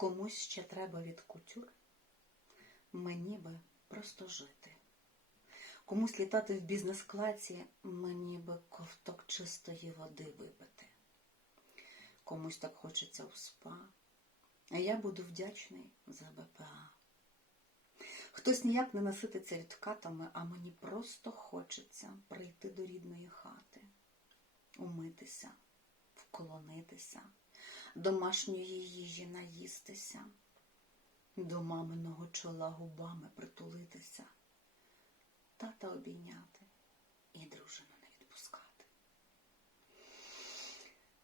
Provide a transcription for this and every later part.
Комусь ще треба від кутюр, мені би просто жити. Комусь літати в бізнес-класі, мені би ковток чистої води випити. Комусь так хочеться у спа, а я буду вдячний за БПА. Хтось ніяк не насититься відкатами, а мені просто хочеться прийти до рідної хати, умитися, вклонитися, домашньої їжі наїстися, до маминого чола губами притулитися, тата обійняти і дружину не відпускати.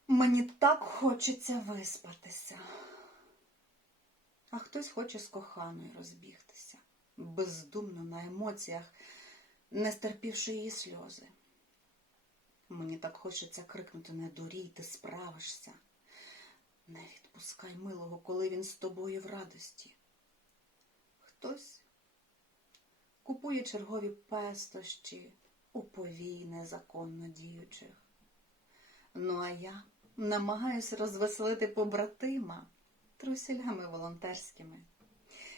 Мені так хочеться виспатися, а хтось хоче з коханою розбігтися, бездумно на емоціях, не стерпівши її сльози. Мені так хочеться крикнути не дурій, ти справишся. Не відпускай милого, коли він з тобою в радості. Хтось купує чергові пестощі у повій незаконно діючих. Ну, а я намагаюсь розвеселити побратима труселями волонтерськими.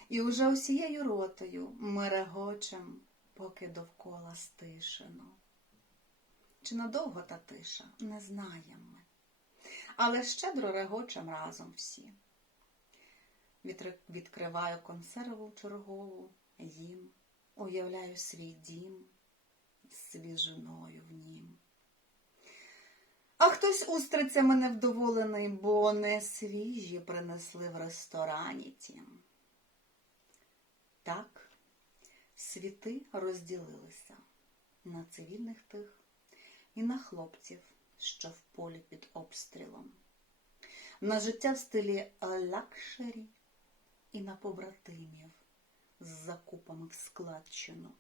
І уже усією ротою ми регочем, поки довкола стишено. Чи надовго та тиша, не знаємо ми. Але щедро регочем разом всі. Відкриваю консерву чергову, їм, уявляю свій дім з свіжиною в нім. А хтось устрицями невдоволений, бо не свіжі принесли в ресторані тім. Так, світи розділилися на цивільних тих і на хлопців, що в полі під обстрілом, на життя в стилі лакшері і на побратимів з закупами в складчину,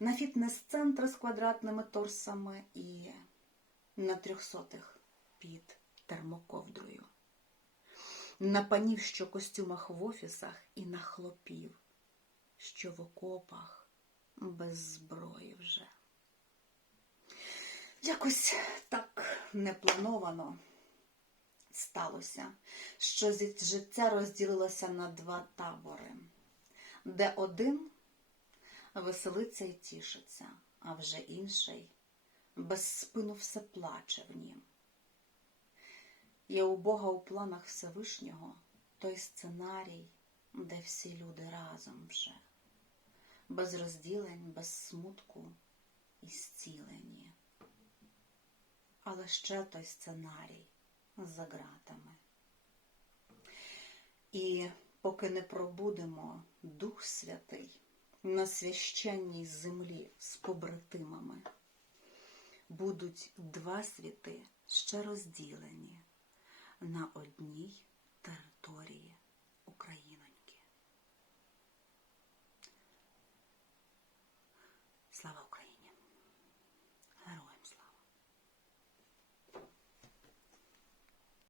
на фітнес-центри з квадратними торсами і на трьохсотих під термоковдрою, на панів, що костюмах в офісах, і на хлопів, що в окопах без зброї вже. Якось так неплановано сталося, що життя розділилося на два табори, де один веселиться і тішиться, а вже інший без спину все плаче в нім. Є у Бога у планах Всевишнього той сценарій, де всі люди разом вже, без розділень, без смутку і зцілені. Але ще той сценарій за ґратами. І поки не пробудемо Дух Святий на священній землі з побратимами, будуть два світи ще розділені на одній території Україноньки. Слава Україні!